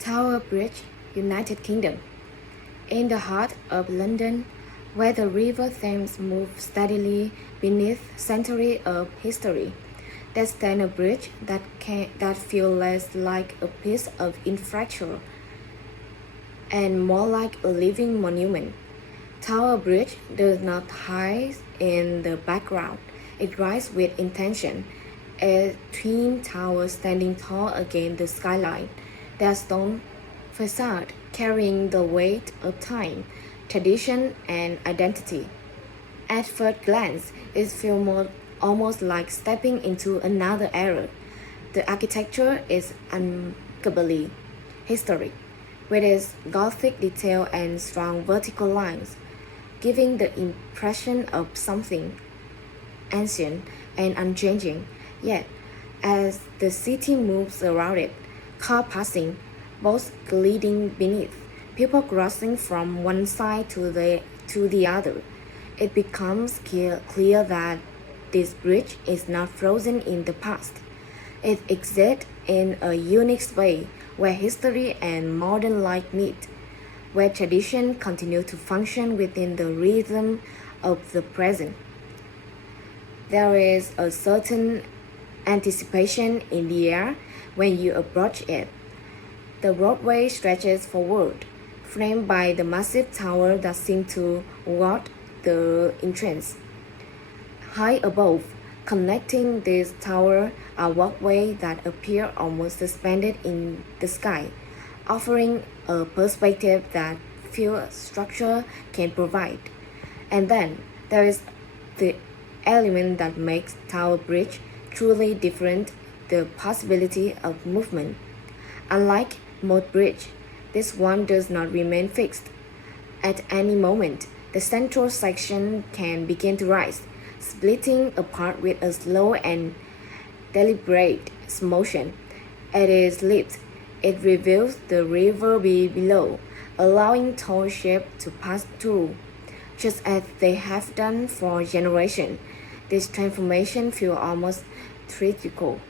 Tower Bridge, United Kingdom. In the heart of London, where the River Thames moves steadily beneath centuries of history, there stands a bridge that feels less like a piece of infrastructure and more like a living monument. Tower Bridge does not hide in the background. It rises with intention, a twin tower standing tall against the skyline, their stone facade carrying the weight of time, tradition, and identity. At first glance, it feels almost like stepping into another era. The architecture is unmistakably historic, with its Gothic detail and strong vertical lines, giving the impression of something ancient and unchanging. Yet, as the city moves around it, cars passing, boats gliding beneath, people crossing from one side to the other, it becomes clear that this bridge is not frozen in the past. It exists in a unique way where history and modern life meet, where tradition continues to function within the rhythm of the present. There is a certain anticipation in the air when you approach it. The roadway stretches forward, framed by the massive tower that seems to guard the entrance. High above, connecting this tower are walkways that appear almost suspended in the sky, offering a perspective that few structure can provide. And then there is the element that makes Tower Bridge truly different, the possibility of movement. Unlike most bridges, this one does not remain fixed. At any moment, the central section can begin to rise, splitting apart with a slow and deliberate motion. At its lips, it reveals the river below, allowing tall ships to pass through, just as they have done for generations. This transformation feels almost theatrical,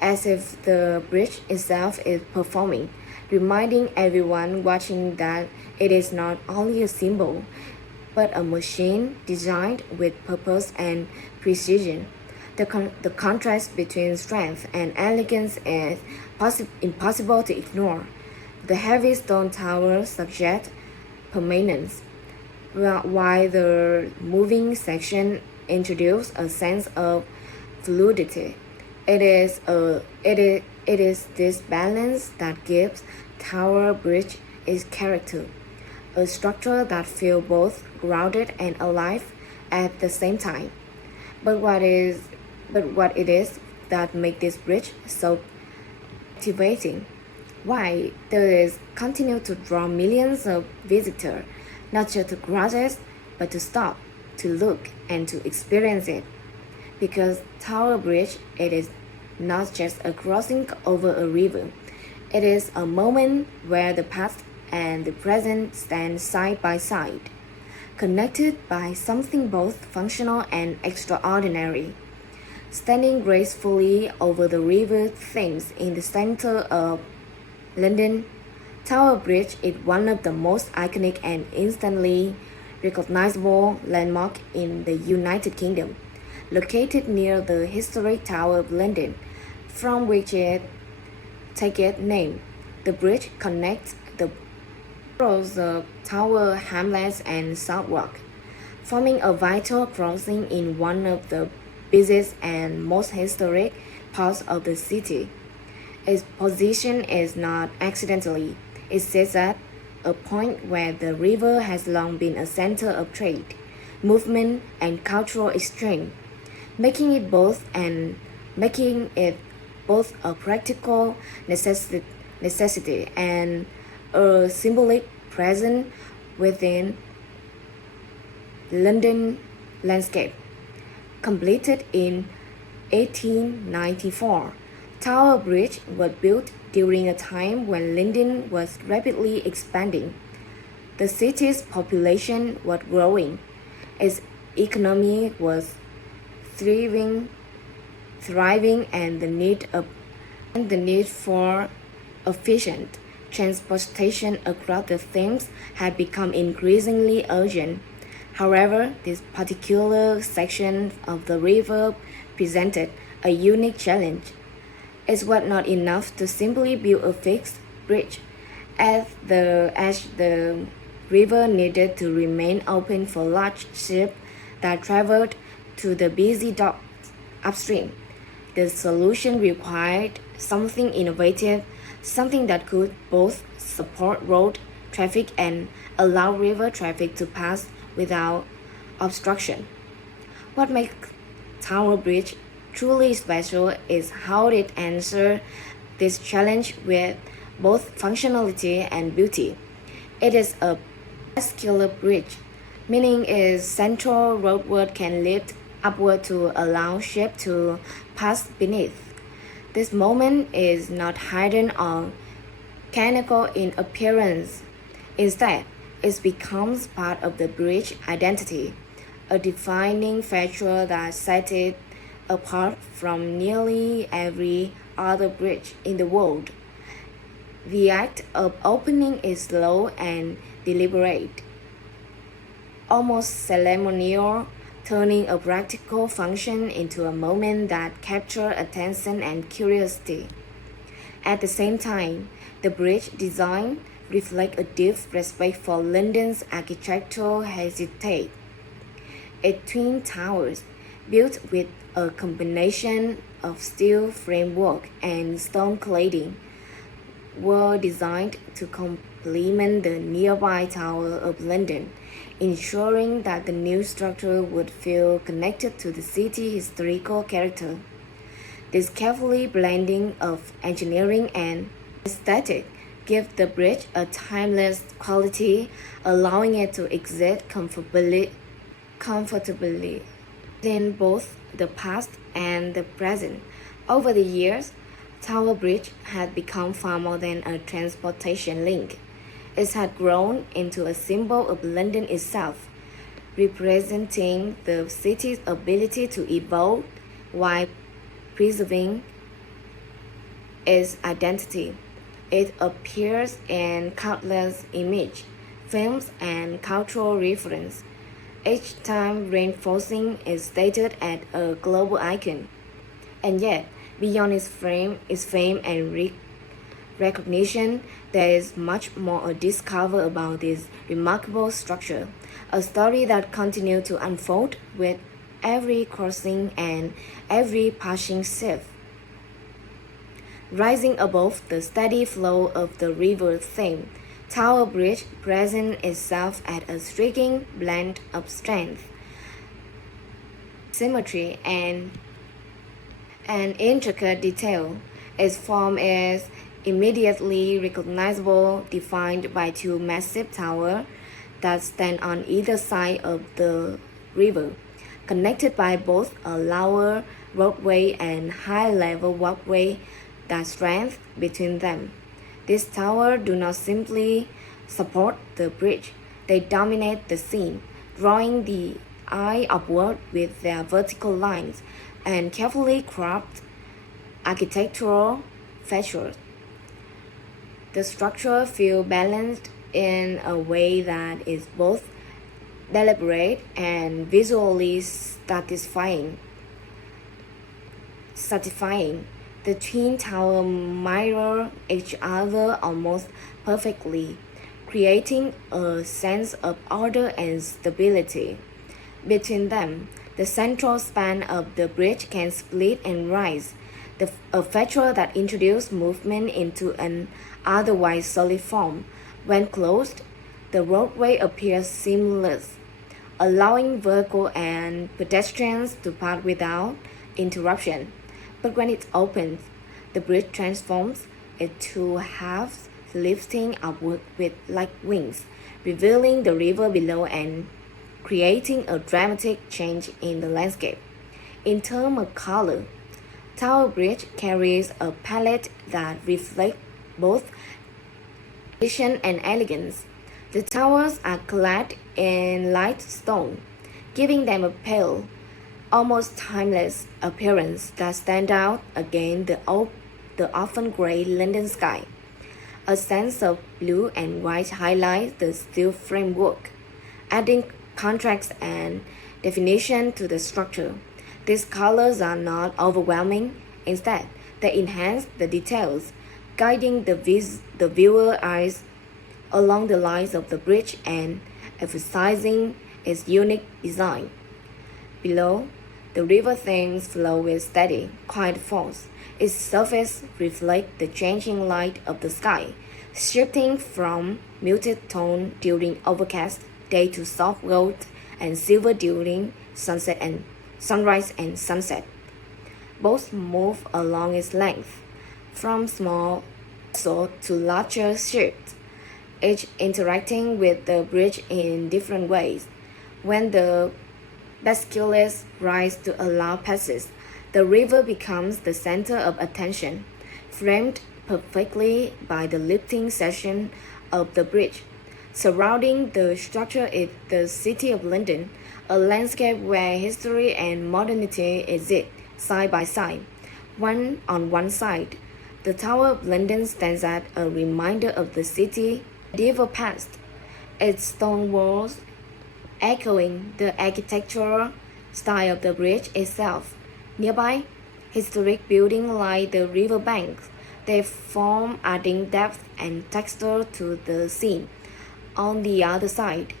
as if the bridge itself is performing, reminding everyone watching that it is not only a symbol, but a machine designed with purpose and precision. The contrast between strength and elegance is impossible to ignore. The heavy stone tower suggests permanence, while the moving section introduces a sense of fluidity. It is this balance that gives Tower Bridge its character, a structure that feels both grounded and alive at the same time. But what it is that makes this bridge so captivating? Why does it continue to draw millions of visitors, not just to cross it, but to stop, to look, and to experience it? Because Tower Bridge, it is not just a crossing over a river. It is a moment where the past and the present stand side by side, connected by something both functional and extraordinary. Standing gracefully over the River Thames in the center of London, Tower Bridge is one of the most iconic and instantly recognizable landmarks in the United Kingdom. Located near the historic Tower of London, from which it takes its name, the bridge connects the boroughs of Tower Hamlets and Southwark, forming a vital crossing in one of the busiest and most historic parts of the city. Its position is not accidentally. It sits at a point where the river has long been a center of trade, movement, and cultural exchange, making it both a practical necessity and a symbolic presence within London landscape. Completed in 1894, Tower Bridge was built during a time when London was rapidly expanding. The city's population was growing, its economy was thriving, and the need for efficient, transportation across the Thames had become increasingly urgent. However, this particular section of the river presented a unique challenge. It was not enough to simply build a fixed bridge, as the river needed to remain open for large ships that traveled to the busy docks upstream. The solution required something innovative, something that could both support road traffic and allow river traffic to pass without obstruction. What makes Tower Bridge truly special is how it answers this challenge with both functionality and beauty. It is a vascular bridge, meaning its central roadward can lift upward to allow ships to pass beneath. This moment is not hidden or mechanical in appearance. Instead, it becomes part of the bridge identity, a defining feature that sets it apart from nearly every other bridge in the world. The act of opening is slow and deliberate, almost ceremonial, turning a practical function into a moment that captures attention and curiosity. At the same time, the bridge design reflects a deep respect for London's architectural heritage. Its twin towers, built with a combination of steel framework and stone cladding, were designed to complement the nearby Tower of London, ensuring that the new structure would feel connected to the city's historical character. This carefully blending of engineering and aesthetic gives the bridge a timeless quality, allowing it to exist comfortably in both the past and the present. Over the years, Tower Bridge had become far more than a transportation link. It had grown into a symbol of London itself, representing the city's ability to evolve while preserving its identity. It appears in countless images, films, and cultural references, each time reinforcing its status as a global icon. And yet, beyond its fame and recognition, there is much more to discover about this remarkable structure, a story that continues to unfold with every crossing and every passing ship. Rising above the steady flow of the river Thames, Tower Bridge presents itself as a striking blend of strength, symmetry, and intricate detail. Its form is immediately recognizable, defined by two massive towers that stand on either side of the river, connected by both a lower roadway and high-level walkway that stretch between them. These towers do not simply support the bridge, they dominate the scene, drawing the eye upward with their vertical lines and carefully crafted architectural features. The structure feels balanced in a way that is both deliberate and visually satisfying. The twin towers mirror each other almost perfectly, creating a sense of order and stability. Between them, the central span of the bridge can split and rise, a feature that introduces movement into an otherwise solid form. When closed, the roadway appears seamless, allowing vehicles and pedestrians to pass without interruption. But when it opens, the bridge transforms into halves, lifting upward with like wings, revealing the river below and creating a dramatic change in the landscape. In terms of color, Tower Bridge carries a palette that reflects both tradition and elegance. The towers are clad in light stone, giving them a pale, almost timeless appearance that stands out against the often gray London sky. A sense of blue and white highlights the steel framework, adding contrast and definition to the structure. These colors are not overwhelming, instead, they enhance the details, guiding the viewer eyes along the lines of the bridge and emphasizing its unique design. Below, the river Thames flows with steady, quiet force. Its surface reflects the changing light of the sky, shifting from muted tone during overcast day to soft gold and silver during sunrise and sunset. Both move along its length, from small vessel to larger ships, each interacting with the bridge in different ways. When the basculars rise to allow passage, the river becomes the center of attention, framed perfectly by the lifting section of the bridge. Surrounding the structure is the City of London, a landscape where history and modernity exist side by side. On one side, the Tower of London stands as a reminder of the city's medieval past, its stone walls echoing the architectural style of the bridge itself. Nearby, historic buildings line the riverbanks. They form adding depth and texture to the scene. On the other side,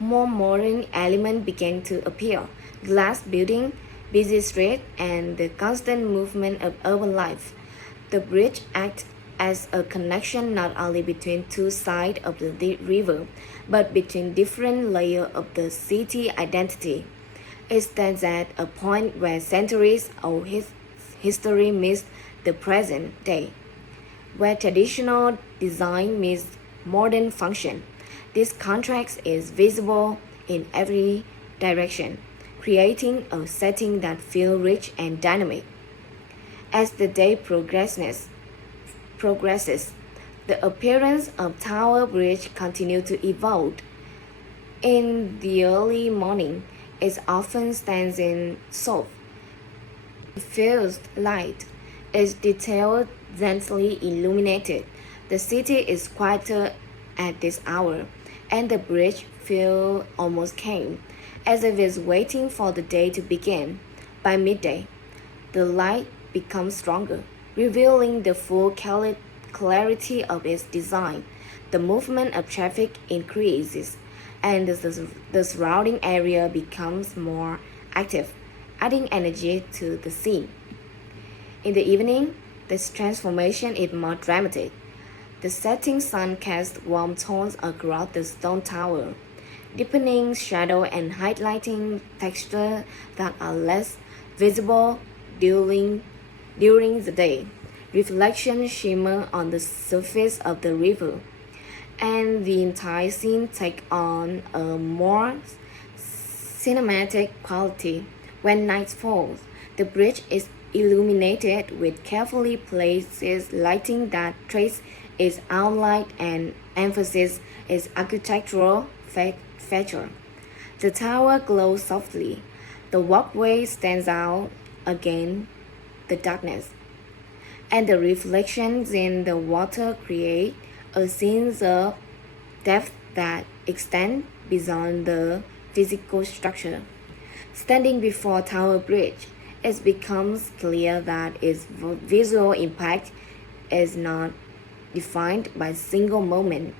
more modern elements began to appear: glass building, busy streets, and the constant movement of urban life. The bridge acts as a connection not only between two sides of the river, but between different layers of the city identity. It stands at a point where centuries of history meets the present day, where traditional design meets modern function. This contrast is visible in every direction, creating a setting that feels rich and dynamic. As the day progresses, the appearance of Tower Bridge continues to evolve. In the early morning, it often stands in soft, diffused light. Its detailed, gently illuminated. The city is quieter at this hour, and the bridge feels almost calm, as if it's waiting for the day to begin. By midday, the light becomes stronger, revealing the full clarity of its design. The movement of traffic increases, and the surrounding area becomes more active, adding energy to the scene. In the evening, this transformation is more dramatic. The setting sun casts warm tones across the stone tower, deepening shadow and highlighting textures that are less visible during the day. Reflections shimmer on the surface of the river, and the entire scene takes on a more cinematic quality. When night falls, the bridge is illuminated with carefully placed lighting that traces its outline and emphasizes its architectural feature. The tower glows softly. The walkway stands out against the darkness, and the reflections in the water create a sense of depth that extends beyond the physical structure. Standing before Tower Bridge, it becomes clear that its visual impact is not defined by a single moment.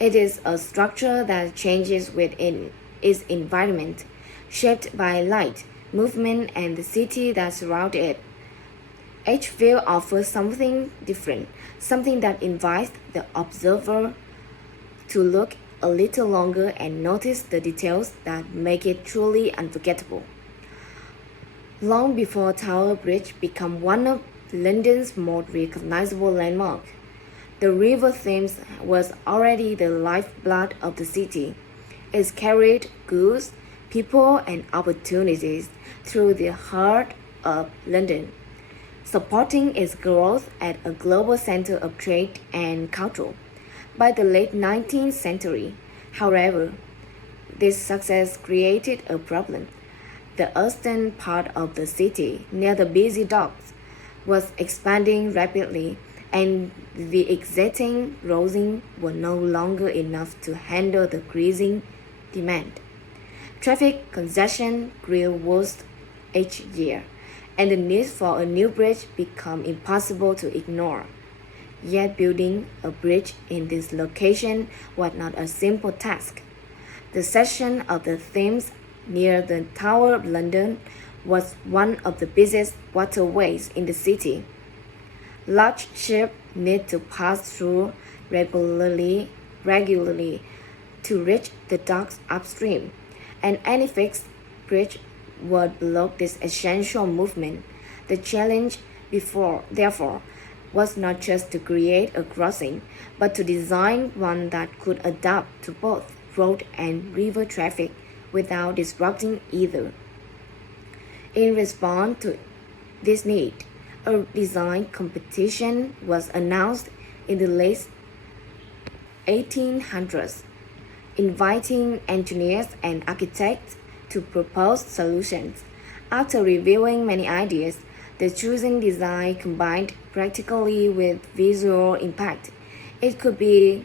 It is a structure that changes within its environment, shaped by light, movement, and the city that surrounds it. Each view offers something different, something that invites the observer to look a little longer and notice the details that make it truly unforgettable. Long before Tower Bridge became one of London's most recognizable landmarks, the River Thames was already the lifeblood of the city. It carried goods, people, and opportunities through the heart of London, supporting its growth as a global center of trade and culture. By the late 19th century, however, this success created a problem. The eastern part of the city, near the busy docks, was expanding rapidly, and the existing roads were no longer enough to handle the increasing demand. Traffic congestion grew worse each year, and the need for a new bridge became impossible to ignore. Yet building a bridge in this location was not a simple task. The section of the Thames near the Tower of London was one of the busiest waterways in the city. Large ships need to pass through regularly to reach the docks upstream, and any fixed bridge would block this essential movement. The challenge therefore, was not just to create a crossing, but to design one that could adapt to both road and river traffic without disrupting either. In response to this need, a design competition was announced in the late 1800s, inviting engineers and architects to propose solutions. After reviewing many ideas, the chosen design combined practically with visual impact. It could be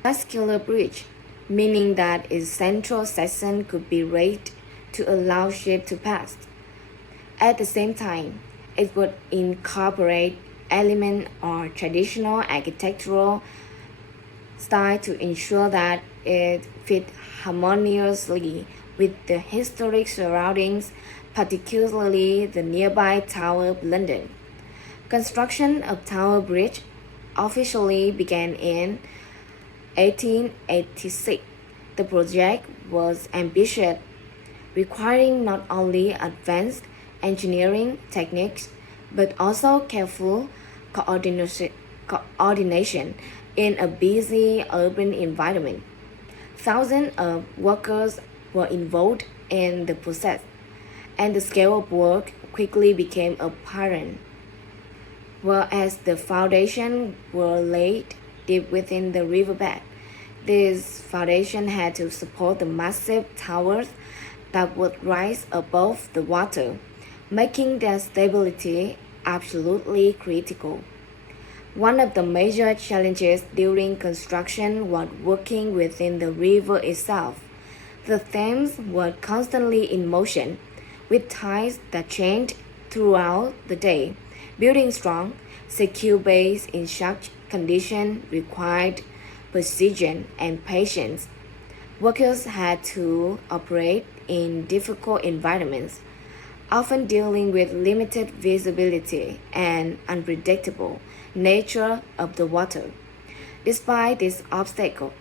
a vascular bridge, meaning that its central section could be raised to allow ships to pass. At the same time, it would incorporate elements or traditional architectural style to ensure that it fit harmoniously with the historic surroundings, particularly the nearby Tower of London. Construction of Tower Bridge officially began in 1886. The project was ambitious, requiring not only advanced engineering techniques but also careful coordination in a busy urban environment. Thousands of workers were involved in the process, and the scale of work quickly became apparent. Whereas the foundations were laid deep within the riverbed, this foundation had to support the massive towers that would rise above the water, making their stability absolutely critical. One of the major challenges during construction was working within the river itself. The Thames was constantly in motion, with tides that changed throughout the day. Building strong, secure bays in such conditions required precision and patience. Workers had to operate in difficult environments, often dealing with limited visibility and unpredictable nature of the water. Despite this obstacle,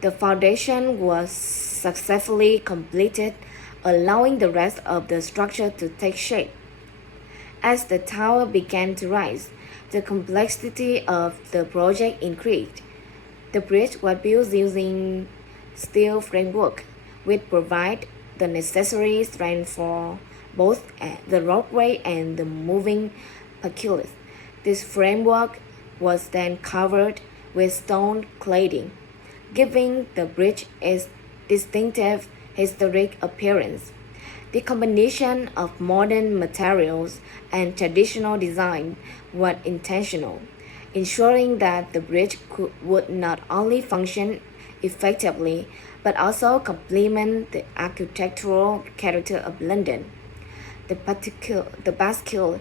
the foundation was successfully completed, allowing the rest of the structure to take shape. As the tower began to rise, the complexity of the project increased. The bridge was built using steel framework, which provide the necessary strength for both the roadway and the moving vehicles. This framework was then covered with stone cladding, giving the bridge its distinctive historic appearance. The combination of modern materials and traditional design was intentional, ensuring that the bridge would not only function effectively but also complement the architectural character of London. The bascule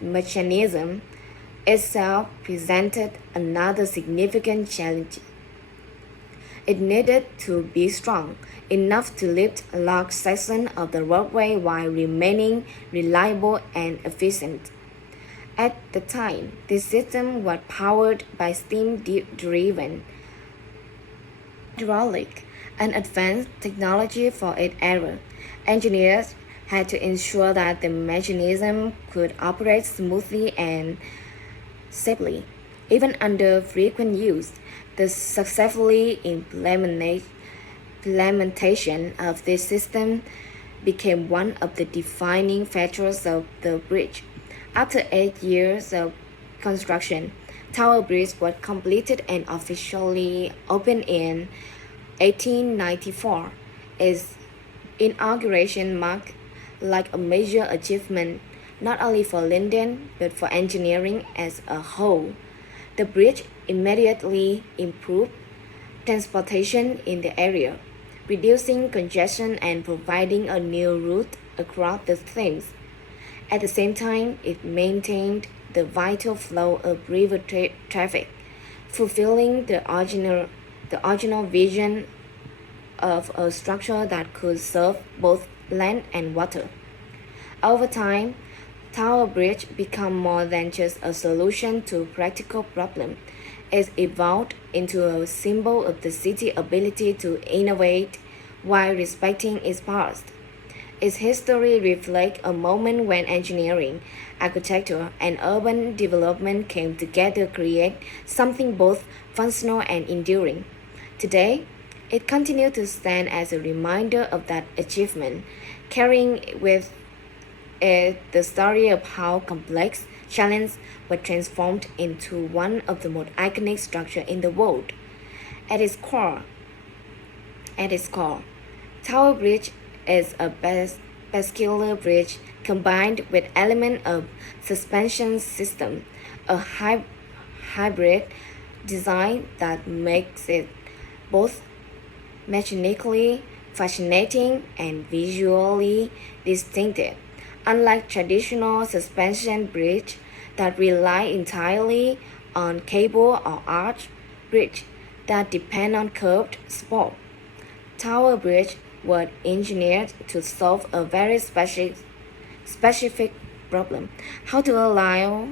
mechanism itself presented another significant challenge. It needed to be strong enough to lift a large section of the roadway while remaining reliable and efficient. At the time, this system was powered by steam-driven hydraulic, an advanced technology for its era. Engineers had to ensure that the mechanism could operate smoothly and safely, even under frequent use. The successful implementation of this system became one of the defining features of the bridge. After 8 years of construction, Tower Bridge was completed and officially opened in 1894. Its inauguration marked like a major achievement, not only for London but for engineering as a whole. The bridge immediately improved transportation in the area, reducing congestion and providing a new route across the Thames. At the same time, it maintained the vital flow of river traffic, fulfilling the original vision of a structure that could serve both land and water. Over time, Tower Bridge became more than just a solution to practical problems. It evolved into a symbol of the city's ability to innovate while respecting its past. Its history reflects a moment when engineering, architecture, and urban development came together to create something both functional and enduring. Today, it continues to stand as a reminder of that achievement, carrying with it the story of how complex challenges were transformed into one of the most iconic structures in the world. At its core, at its core, Tower Bridge is a bascular bridge combined with element of suspension system, a hybrid design that makes it both mechanically fascinating and visually distinctive. Unlike traditional suspension bridge that rely entirely on cable or arch bridge that depend on curved support, Tower Bridge was engineered to solve a very specific problem: how to allow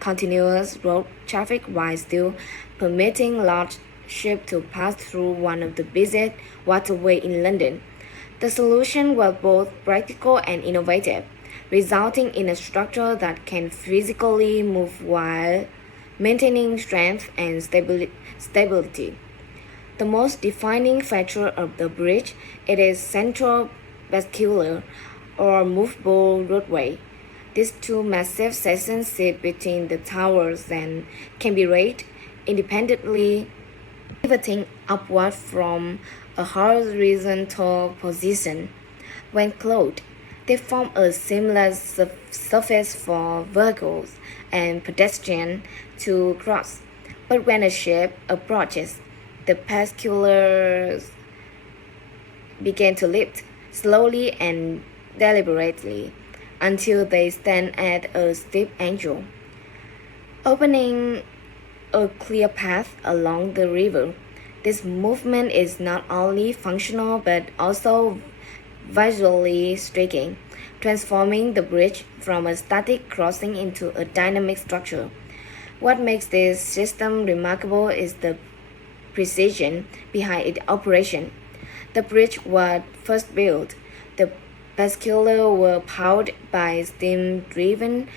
continuous road traffic while still permitting large ships to pass through one of the busiest waterways in London. The solution was both practical and innovative, resulting in a structure that can physically move while maintaining strength and stability. The most defining feature of the bridge is its central bascular or movable roadway. These two massive sections sit between the towers and can be raised independently, pivoting upward from a horizontal position. When closed, they form a seamless surface for vehicles and pedestrians to cross. But when a ship approaches, the basculars begin to lift, slowly and deliberately, until they stand at a steep angle, opening a clear path along the river. This movement is not only functional but also visually striking, transforming the bridge from a static crossing into a dynamic structure. What makes this system remarkable is the precision behind its operation. The bridge was first built. The basculars were powered by steam-driven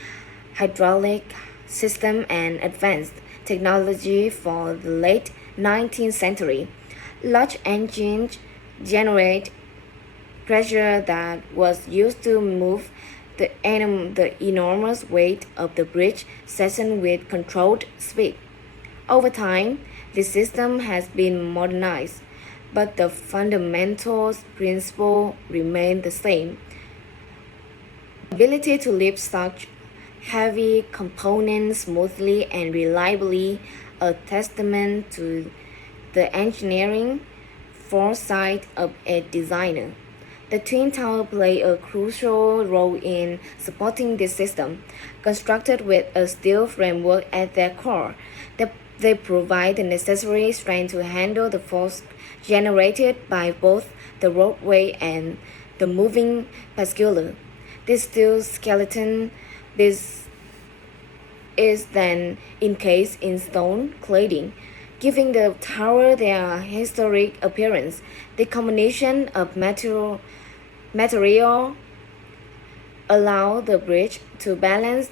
hydraulic system and advanced technology for the late 19th century. Large engines generate pressure that was used to move the enormous weight of the bridge section with controlled speed. Over time, the system has been modernized, but the fundamental principle remained the same. Ability to lift such heavy components smoothly and reliably, a testament to the engineering foresight of a designer. The Twin Towers play a crucial role in supporting this system. Constructed with a steel framework at their core, they provide the necessary strength to handle the force generated by both the roadway and the moving bascular. This steel skeleton is then encased in stone cladding, giving the tower their historic appearance. The combination of material allow the bridge to balance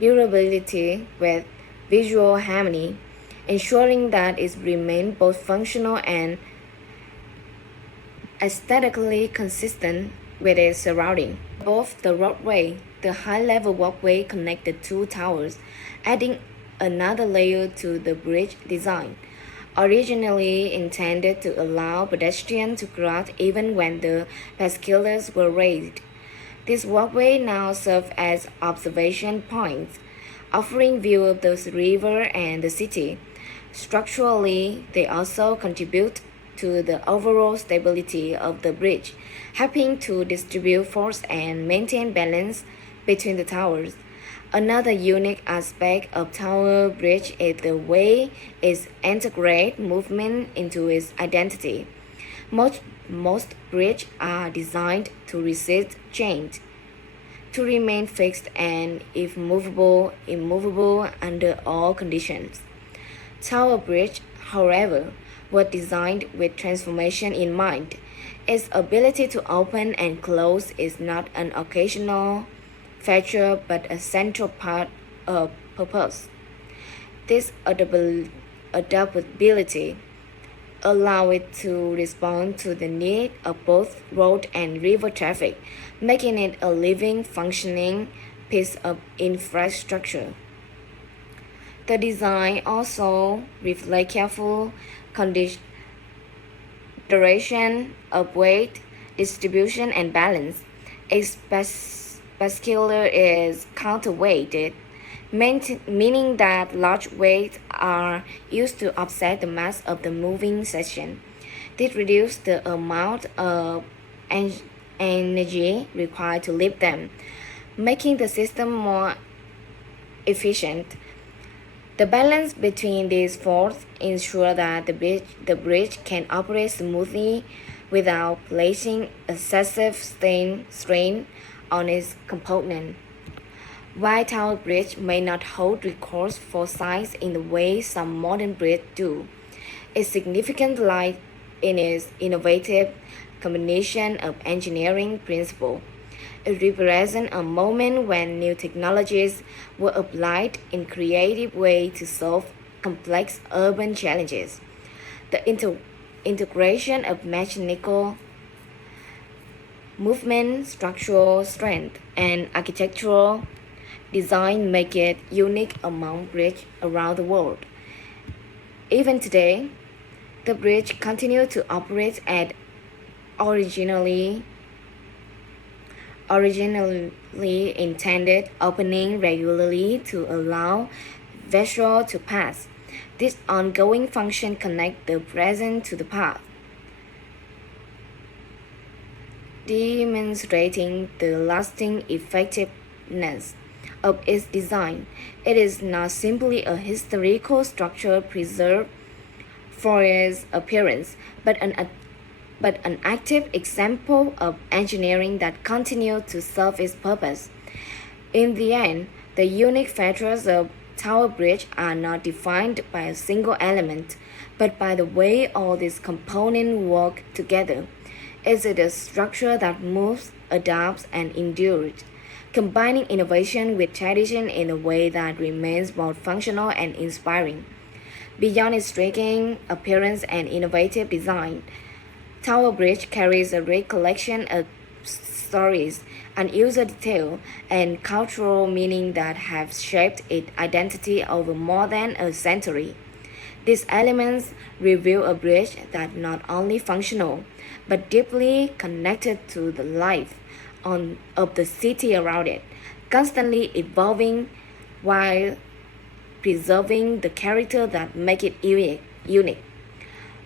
durability with visual harmony, ensuring that it remains both functional and aesthetically consistent with its surrounding. Above the roadway, the high-level walkway connects the two towers, adding another layer to the bridge design. Originally intended to allow pedestrians to cross even when the basculars were raised, This walkway now serves as observation points, offering view of the river and the city. Structurally, they also contribute to the overall stability of the bridge, helping to distribute force and maintain balance between the towers. Another unique aspect of Tower Bridge is the way it integrates movement into its identity. Most bridges are designed to resist change, to remain fixed and immovable under all conditions. Tower Bridge, however, was designed with transformation in mind. Its ability to open and close is not an occasional feature but a central part of purpose. This adaptability allows it to respond to the need of both road and river traffic, making it a living, functioning piece of infrastructure. The design also reflects careful consideration of weight, distribution, and balance. A bascular is counterweighted, meaning that large weights are used to offset the mass of the moving section. This reduces the amount of energy required to lift them, making the system more efficient. The balance between these forces ensures that the bridge can operate smoothly without placing excessive strain on its component. While Tower Bridge may not hold records for size in the way some modern bridges do, its significance lies in its innovative combination of engineering principles. It represents a moment when new technologies were applied in creative ways to solve complex urban challenges. The integration of mechanical movement, structural strength, and architectural design make it unique among bridges around the world. Even today, the bridge continues to operate at originally intended opening regularly to allow vessels to pass. This ongoing function connects the present to the past, demonstrating the lasting effectiveness of its design. It is not simply a historical structure preserved for its appearance, but an active example of engineering that continues to serve its purpose. In the end, the unique features of Tower Bridge are not defined by a single element, but by the way all these components work together. Is it a structure that moves, adapts, and endures, combining innovation with tradition in a way that remains both functional and inspiring? Beyond its striking appearance and innovative design, Tower Bridge carries a rich collection of stories, unusual detail, and cultural meaning that have shaped its identity over more than a century. These elements reveal a bridge that not only functional, but deeply connected to the life of the city around it, constantly evolving while preserving the character that make it unique.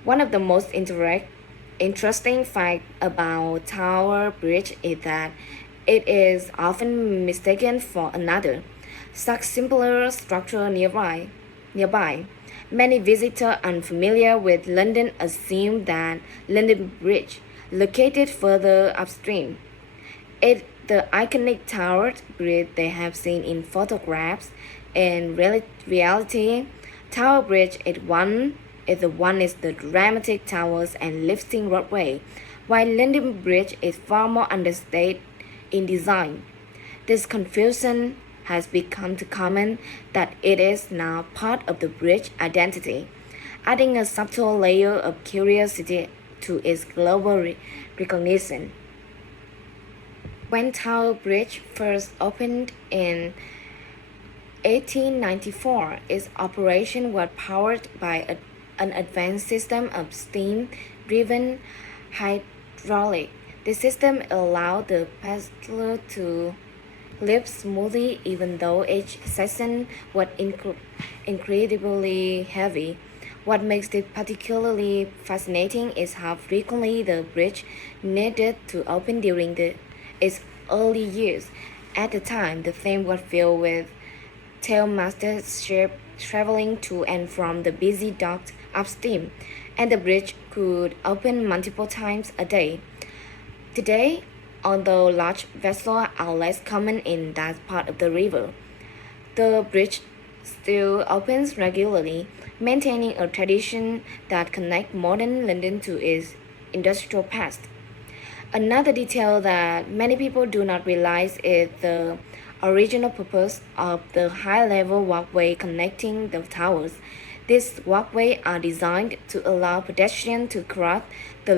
One of the most interesting facts about Tower Bridge is that it is often mistaken for another, such simpler structure nearby. Many visitors unfamiliar with London assume that London Bridge, located further upstream, is the iconic tower bridge they have seen in photographs. In reality, Tower Bridge is the dramatic towers and lifting roadway, while London Bridge is far more understated in design. This confusion has become too common that it is now part of the bridge identity, adding a subtle layer of curiosity to its global recognition. When Tower Bridge first opened in 1894, its operation was powered by an advanced system of steam-driven hydraulic The system allowed the passenger to live smoothly even though each section was incredibly heavy. What makes it particularly fascinating is how frequently the bridge needed to open during its early years. At the time, the theme was filled with tailmaster ships traveling to and from the busy docks upstream, and the bridge could open multiple times a day. Today, although large vessels are less common in that part of the river, the bridge still opens regularly, maintaining a tradition that connects modern London to its industrial past. Another detail that many people do not realize is the original purpose of the high-level walkway connecting the towers. These walkways are designed to allow pedestrians to cross the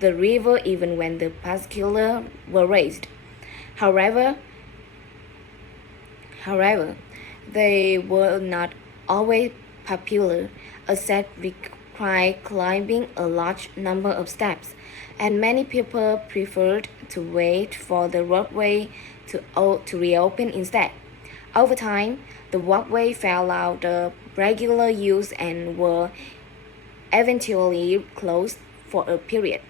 river even when the pascular were raised. However, However, they were not always popular. A set required climbing a large number of steps, and many people preferred to wait for the roadway to reopen instead. Over time, the walkway fell out of regular use and were eventually closed for a period.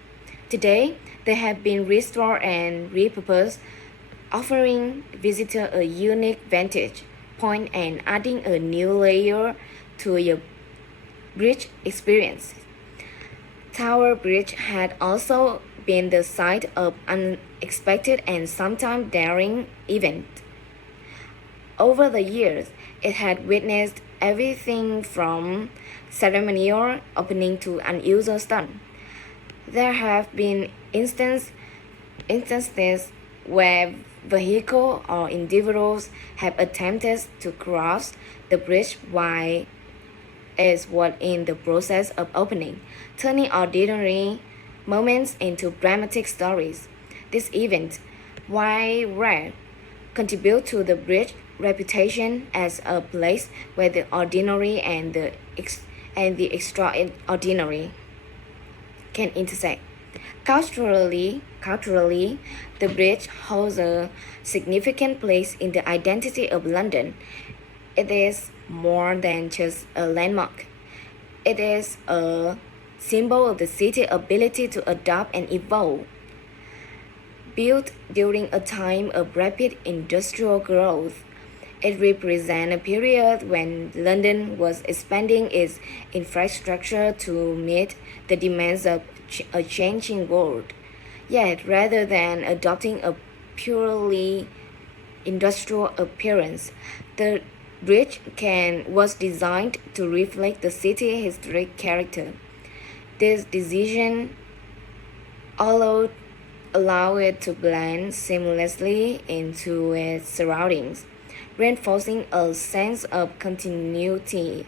Today, they have been restored and repurposed, offering visitors a unique vantage point and adding a new layer to your bridge experience. Tower Bridge had also been the site of unexpected and sometimes daring events. Over the years, it had witnessed everything from ceremonial opening to unusual stunts. There have been instances where vehicles or individuals have attempted to cross the bridge while it was in the process of opening, turning ordinary moments into dramatic stories. This event, while rare, contribute to the bridge's reputation as a place where the ordinary and the extraordinary can intersect. Culturally, the bridge holds a significant place in the identity of London. It is more than just a landmark. It is a symbol of the city's ability to adapt and evolve. Built during a time of rapid industrial growth, it represents a period when London was expanding its infrastructure to meet the demands of a changing world. Yet, rather than adopting a purely industrial appearance, the was designed to reflect the city's historic character. This decision allowed it to blend seamlessly into its surroundings, reinforcing a sense of continuity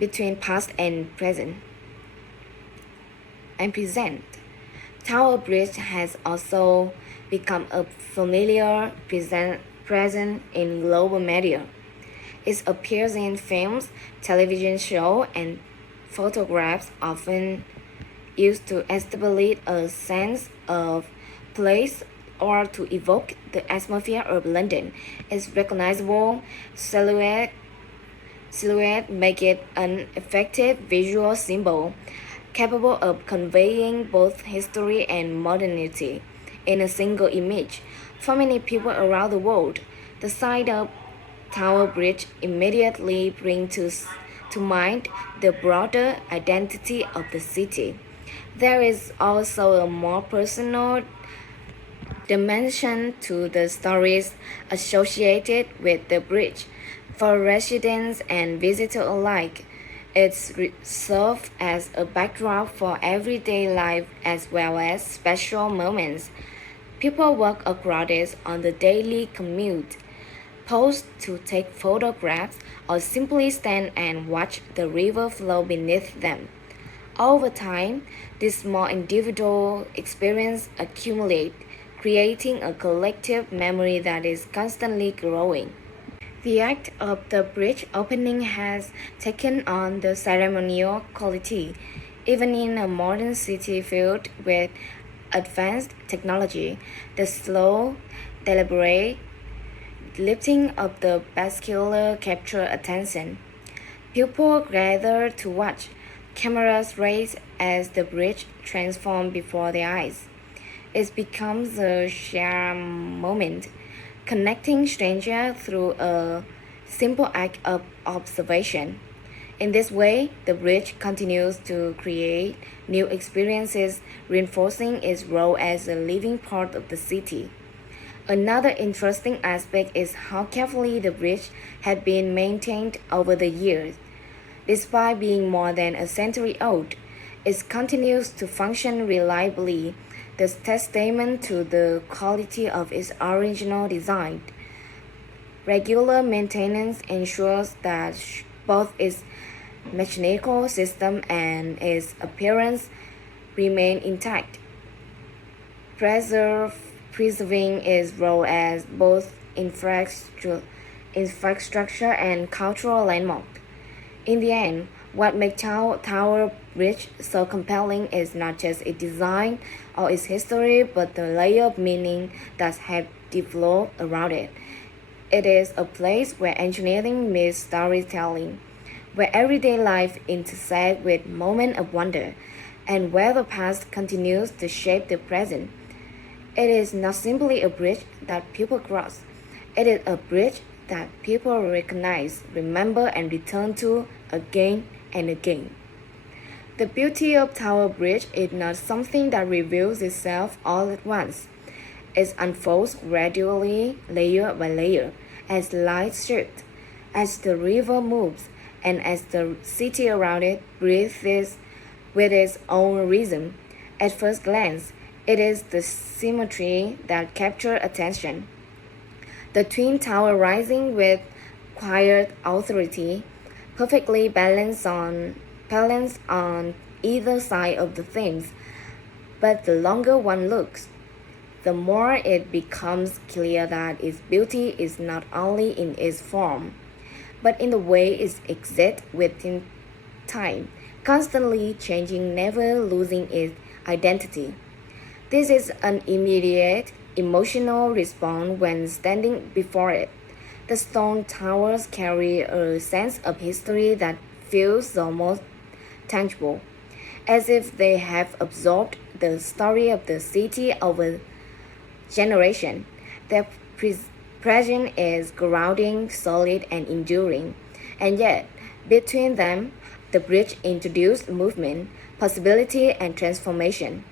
between past and present. Tower Bridge has also become a familiar present in global media. It appears in films, television shows, and photographs, often used to establish a sense of place or to evoke the atmosphere of London. Its recognizable silhouette make it an effective visual symbol, capable of conveying both history and modernity in a single image. For many people around the world, the sight of Tower Bridge immediately brings to mind the broader identity of the city. There is also a more personal dimension to the stories associated with the bridge. For residents and visitors alike, it serves as a backdrop for everyday life as well as special moments. People walk across it on the daily commute, pause to take photographs, or simply stand and watch the river flow beneath them. Over time, these small individual experiences accumulate, creating a collective memory that is constantly growing. The act of the bridge opening has taken on the ceremonial quality. Even in a modern city filled with advanced technology, the slow, deliberate lifting of the bascule captures attention. People gather to watch. Cameras race as the bridge transforms before their eyes. It becomes a shared moment, connecting strangers through a simple act of observation. In this way, the bridge continues to create new experiences, reinforcing its role as a living part of the city. Another interesting aspect is how carefully the bridge had been maintained over the years. Despite being more than a century old, it continues to function reliably, the testament to the quality of its original design. Regular maintenance ensures that both its mechanical system and its appearance remain intact, preserving its role as both infrastructure and cultural landmark. In the end, what makes Tower Bridge so compelling is not just its design or its history, but the layer of meaning that have developed around it. It is a place where engineering meets storytelling, where everyday life intersects with moments of wonder, and where the past continues to shape the present. It is not simply a bridge that people cross. It is a bridge that people recognize, remember, and return to again and again. The beauty of Tower Bridge is not something that reveals itself all at once. It unfolds gradually, layer by layer, as light shifts, as the river moves, and as the city around it breathes with its own rhythm. At first glance, it is the symmetry that captures attention. The twin tower rising with quiet authority, perfectly balanced on either side of the Thames. But the longer one looks, the more it becomes clear that its beauty is not only in its form, but in the way it exists within time, constantly changing, never losing its identity. This is an immediate emotional response when standing before it. The stone towers carry a sense of history that feels almost tangible, as if they have absorbed the story of the city over generation. Their presence is grounding, solid, and enduring, and yet between them, the bridge introduced movement, possibility, and transformation.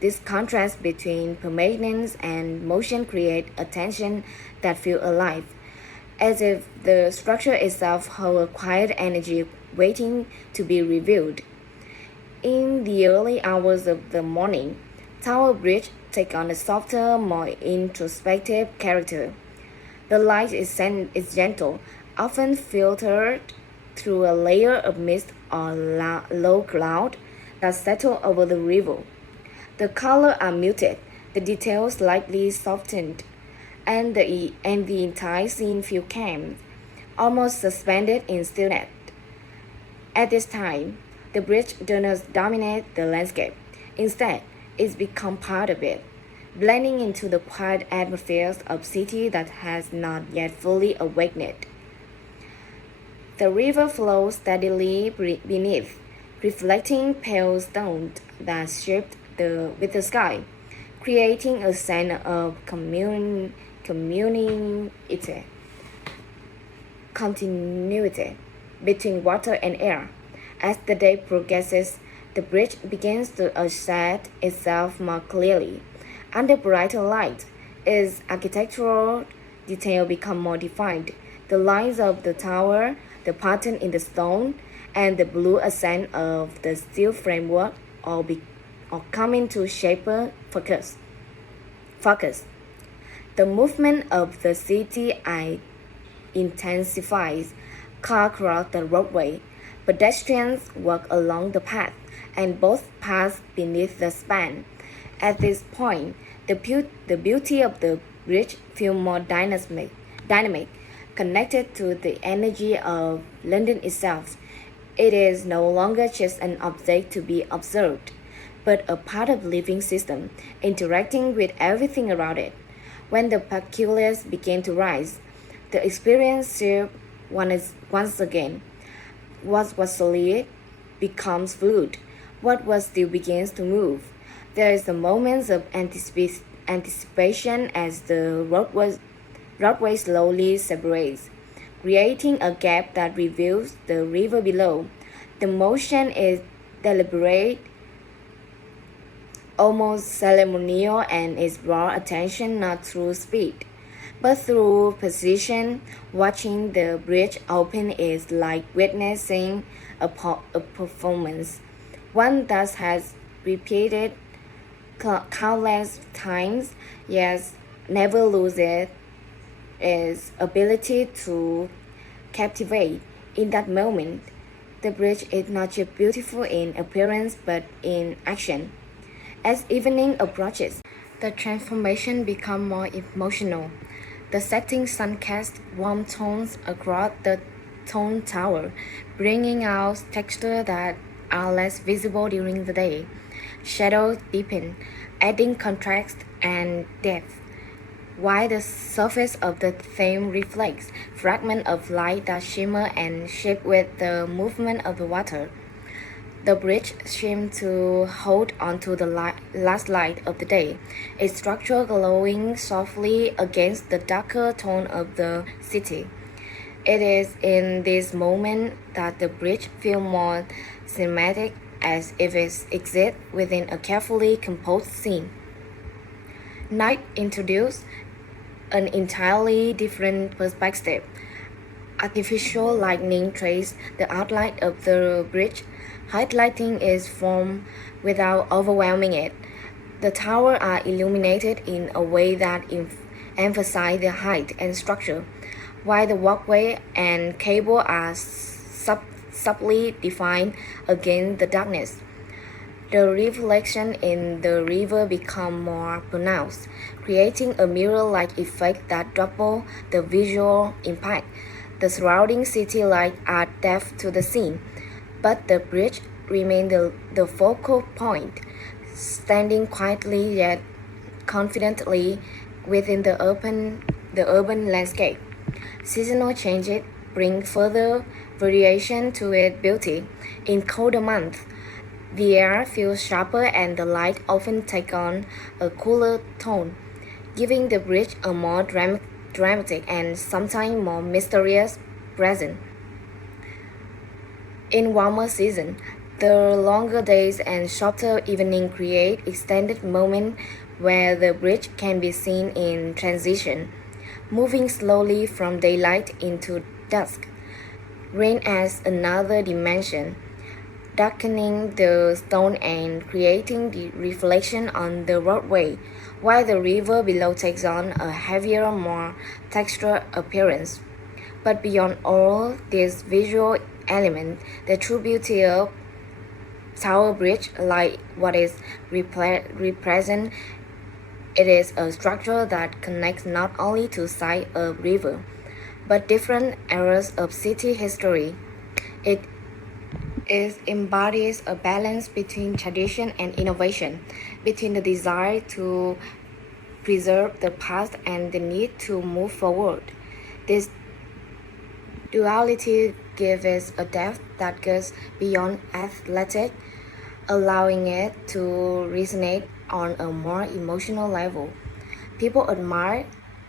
This contrast between permanence and motion creates a tension that feels alive, as if the structure itself holds a quiet energy waiting to be revealed. In the early hours of the morning, Tower Bridge takes on a softer, more introspective character. The light is gentle, often filtered through a layer of mist or low cloud that settle over the river. The colors are muted, the details slightly softened, and the entire scene feels calm, almost suspended in stillness. At this time, the bridge does not dominate the landscape. Instead, it becomes part of it, blending into the quiet atmosphere of city that has not yet fully awakened. The river flows steadily beneath, reflecting pale stones that shift with the sky, creating a sense of continuity between water and air. As the day progresses, the bridge begins to assert itself more clearly. Under brighter light, its architectural detail become more defined. The lines of the tower, the pattern in the stone, and the blue accent of the steel framework all come into sharper focus. The movement of the city intensifies. Cars cross the roadway, pedestrians walk along the path, and both pass beneath the span. At this point, the beauty of the bridge feels more dynamic, connected to the energy of London itself. It is no longer just an object to be observed, but a part of the living system, interacting with everything around it. When the peculiars begin to rise, the experience shifts once again. What was solid becomes fluid. What was still begins to move. There is a moment of anticipation as the roadway slowly separates, creating a gap that reveals the river below. The motion is deliberate, almost ceremonial, and is draws attention not through speed, but through precision. Watching the bridge open is like witnessing a performance, one that has repeated countless times, yet never loses its ability to captivate. In that moment, the bridge is not just beautiful in appearance but in action. As evening approaches, the transformation becomes more emotional. The setting sun casts warm tones across the tall tower, bringing out textures that are less visible during the day. Shadows deepen, adding contrast and depth, while the surface of the theme reflects fragments of light that shimmer and shape with the movement of the water. The bridge seemed to hold onto the last light of the day, its structure glowing softly against the darker tone of the city. It is in this moment that the bridge feels more cinematic, as if it exists within a carefully composed scene. Night introduced an entirely different perspective. Artificial lightning traces the outline of the bridge, highlighting its form without overwhelming it. The towers are illuminated in a way that emphasizes their height and structure, while the walkway and cable are subtly defined against the darkness. The reflection in the river becomes more pronounced, creating a mirror-like effect that doubles the visual impact. The surrounding city lights add depth to the scene, but the bridge remains the focal point, standing quietly yet confidently within the urban landscape. Seasonal changes bring further variation to its beauty. In colder months, the air feels sharper and the light often takes on a cooler tone, giving the bridge a more dramatic and sometimes more mysterious presence. In warmer season, the longer days and shorter evening create extended moments where the bridge can be seen in transition, moving slowly from daylight into dusk. Rain adds another dimension, darkening the stone and creating the reflection on the roadway, while the river below takes on a heavier, more textured appearance. But beyond all these visual elements, the true beauty of Tower Bridge lies what is represent. It is a structure that connects not only two sides of river, but different eras of city history. It embodies a balance between tradition and innovation, between the desire to preserve the past and the need to move forward. This duality gives it a depth that goes beyond aesthetic, allowing it to resonate on a more emotional level. People admire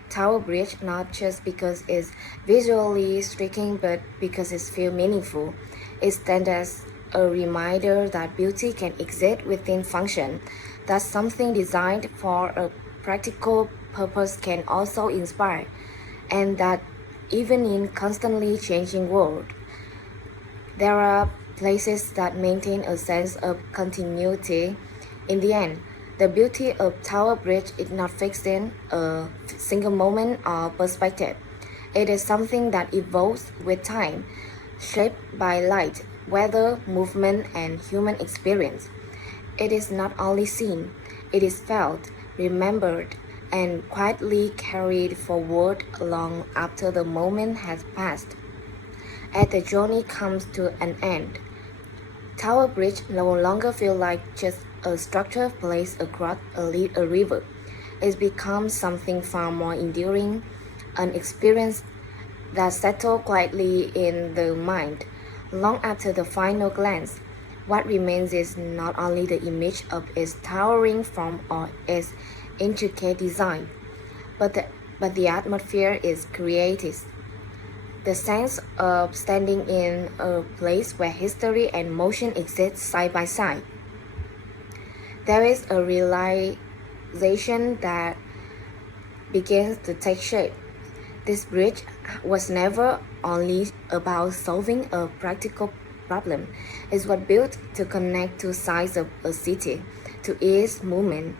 Tower Bridge not just because it's visually striking, but because it feels meaningful. It stands as a reminder that beauty can exist within function, that something designed for a practical purpose can also inspire, and that even in constantly changing world, there are places that maintain a sense of continuity. In the end, the beauty of Tower Bridge is not fixed in a single moment or perspective. It is something that evolves with time, shaped by light, weather, movement, and human experience. It is not only seen, it is felt, remembered, and quietly carried forward long after the moment has passed. as the journey comes to an end. Tower Bridge no longer feels like just a structure placed across a river. It becomes something far more enduring, an experience that settles quietly in the mind. Long after the final glance, what remains is not only the image of its towering form or its intricate design, but the atmosphere is created. The sense of standing in a place where history and motion exist side by side. There is a realization that begins to take shape. This bridge was never only about solving a practical problem. It was built to connect two sides of a city, to ease movement,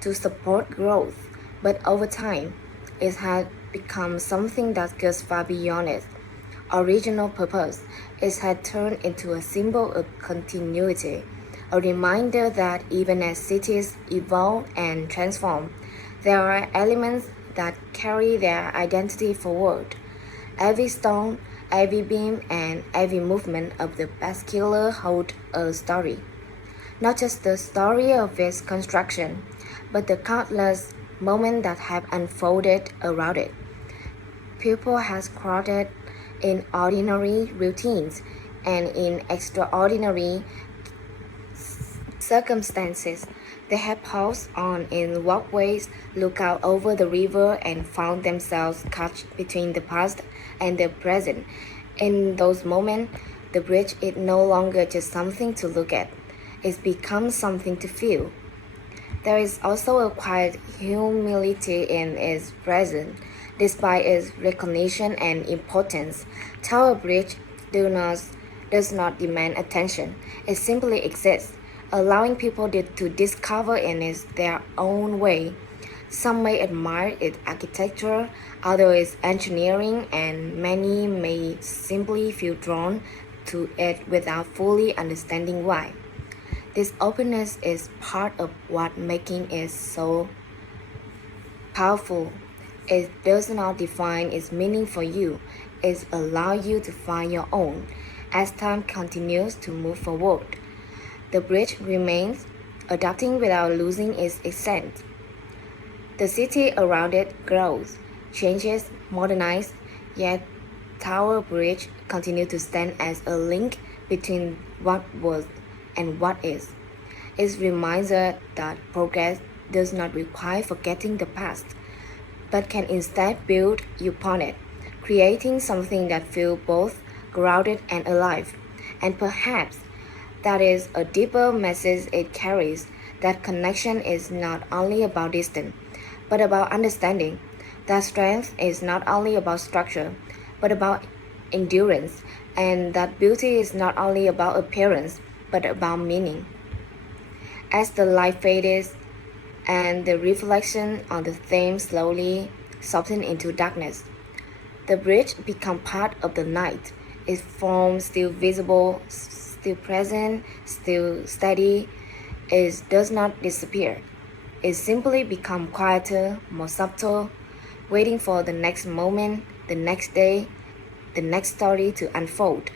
to support growth. But over time, it had become something that goes far beyond its original purpose. It had turned into a symbol of continuity, a reminder that even as cities evolve and transform, there are elements that carry their identity forward. Every stone, every beam, and every movement of the bascular hold a story. Not just the story of its construction, but the countless moments that have unfolded around it. People have crowded in ordinary routines and in extraordinary circumstances. They have paused on in walkways, looked out over the river, and found themselves caught between the past and the present. In those moments, the bridge is no longer just something to look at. It's become something to feel. There is also a quiet humility in its presence. Despite its recognition and importance, Tower Bridge does not demand attention. It simply exists, allowing people to discover in it their own way. Some may admire its architecture, others its engineering, and many may simply feel drawn to it without fully understanding why. This openness is part of what making it so powerful. It does not define its meaning for you. It allows you to find your own. As time continues to move forward, the bridge remains, adapting without losing its essence. The city around it grows, changes, modernizes, yet Tower Bridge continues to stand as a link between what was and what is. It reminds us that progress does not require forgetting the past, but can instead build upon it, creating something that feels both grounded and alive. And perhaps that is a deeper message it carries, that connection is not only about distance, but about understanding. That strength is not only about structure, but about endurance, and that beauty is not only about appearance, but about meaning. As the light fades and the reflection on the theme slowly softens into darkness, the bridge becomes part of the night. Its form still visible, still present, still steady. It does not disappear. It simply becomes quieter, more subtle, waiting for the next moment, the next day, the next story to unfold.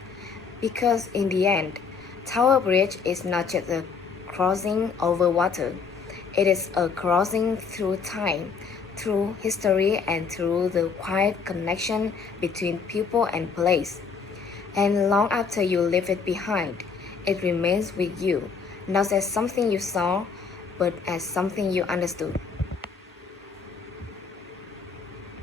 Because in the end, Tower Bridge is not just a crossing over water. It is a crossing through time, through history, and through the quiet connection between people and place. And long after you leave it behind, it remains with you, not as something you saw, but as something you understood.